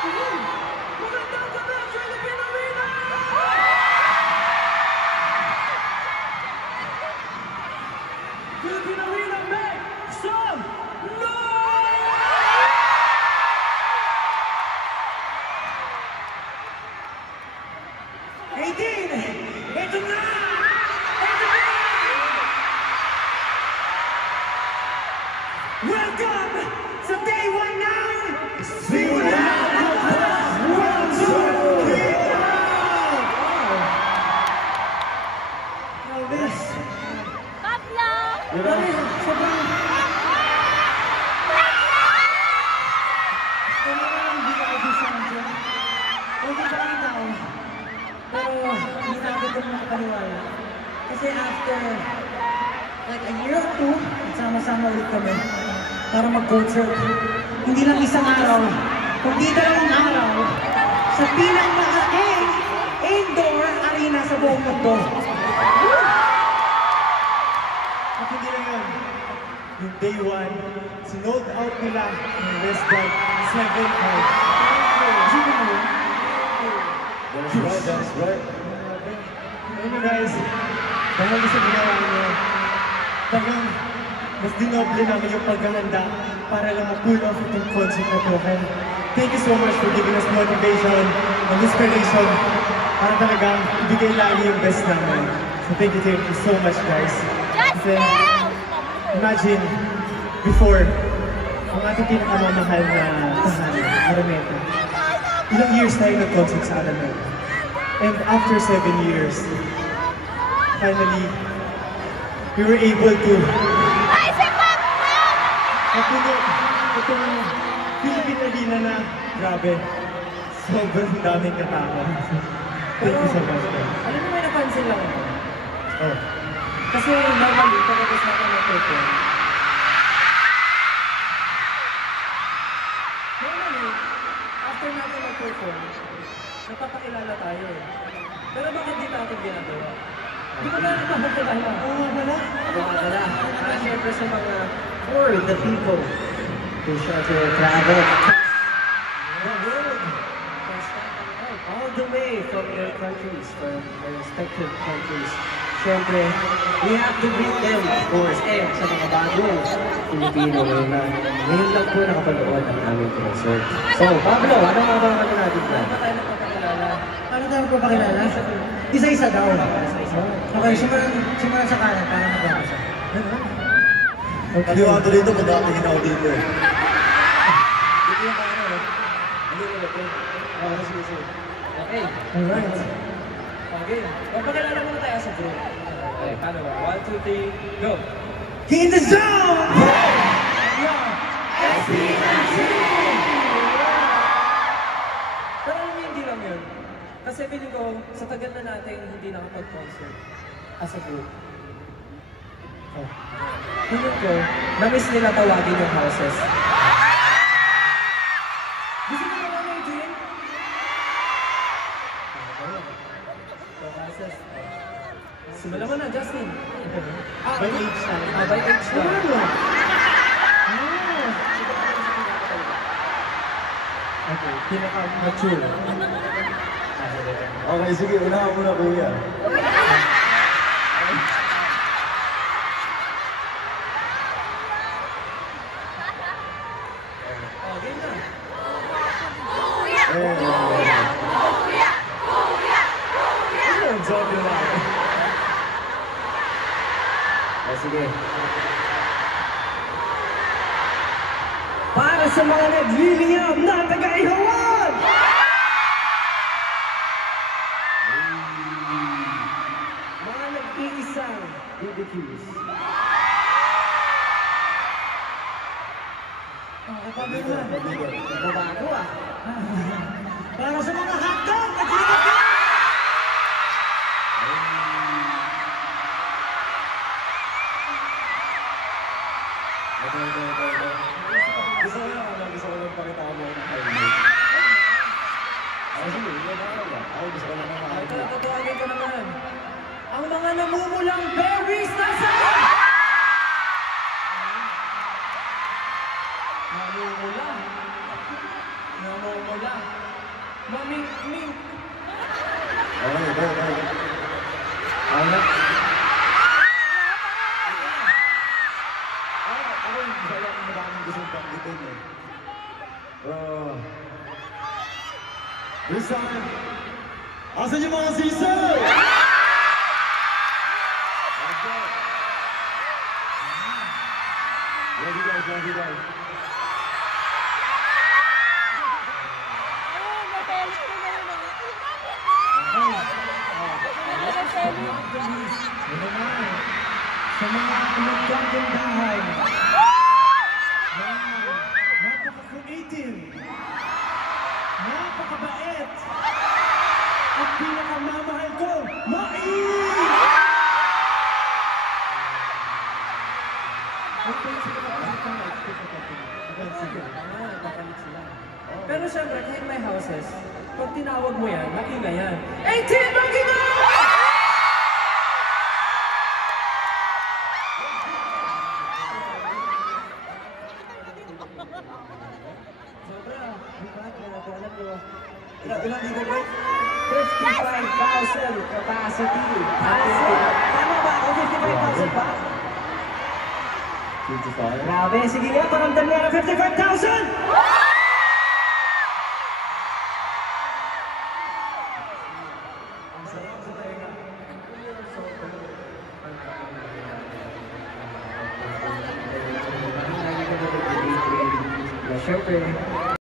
Magandang gabi, Philippine Arena! Philippine Arena, make some noise! 18, ito na! Ito na! Welcome sa Day 1 ng World Tour Kingdom! Elvis! Pablo! Elvis, sobrang... Hindi ka mag-isang. Okay ba kayo tao? Pero hindi natin ito makapaniwala. Kasi after like a year or two, sama-sama ulit kami para mag-concert. Hindi lang isang araw, kundi dalawang araw sa pinakamalaking indoor arena sa buong mundo. At hindi lang yun. Yung day 1, sinold out nila ng Westlife 7-5. Sino mo yun? That's right, that's right. Ayun na guys, dahil sa ginawa niyo, talagang mas dinoble namin yung paghahanda para lang ma-pull off itong concert na to. And thank you so much for giving us motivation and inspiration para talagang ibigay lagi yung best namin. So thank you so much guys. Kasi imagine, before, ang ating pinakamamahal na tahanan, Araneta. Ilang years tayo nag-concert sa Araneta. And after 7 years, finally, we were able to napuno itong Philippine Arena na grabe. Sobrang daming katao. Thank you so much. Alam mo may napansin lang ako. Oh. Kasi normally, pagkatapos natin mag-perform, normally, after natin mag-perform, napapakilala tayo eh. Pero bakit di natin ginagawa? Di ba na napapakilala? Oo nga pala. Oo nga pala. Siyempre sa mga for the people who share to travel the world. All the way from their countries, from their respective countries. Siyempre, we have to greet them, of course. Eh, sa mga bagong Pilipino ngayon lang po nakapanood ang aming concert. So, Pablo, anong mga natin plan? Paano tayo magpapakilala? Isa-isa daw. Okay, simulan sa kanan para mag-aasa. Kaliwa ko dito, magkakatingin ako dito eh. Dito yung kanan, no? Hindi ko ito. Sige. Okay. Alright. Okay. Magpakilala muna tayo sa group. Okay, paano ba? 1, 2, 3, go! In the zone! Pero alam mo, hindi lang yun. Kasi feeling ko, sa tagal na natin hindi nakapag-concert as a group. Oh. Feeling ko, na-miss nila tawagin yung houses. Gusto nyo naman yung dream? So, houses. Simulan mo na, Justin. By age lang. By age lang. Okay, pinaka-mature. Okay, sige, unahan mo na kuya. Okay na. Joke lang. Sige. Para sa mga nagliliyab na taga-Ihawan! Mga nag-iisang BBQs. Babago ah. Para sa mga hotdog at BBQ! Gusto ko lang pakita mo nila. Maming, ming. Okay, okay. Ay na. Ako yung wala akong maraming gustong panggitin eh. This time, asan yung mga sisa? Love you guys, love you guys. Ayun, may pelis ko na yun. May pelis. Ano naman? Sa mga nagkagandahan. Napaka-creative. Napakabait. At pinakamamahal ko, Pero syempre, kahit may houses, pag tinawag mo yan, maingay yan. 18, maingay! Sobra, di ba? Kaya ako alam ko. Ilan dito ba? 55,000 capacity. Tama ba ako? 55,000 ba? 55. Grabe, sige nga, paramdam niya na 55,000! Siyempre,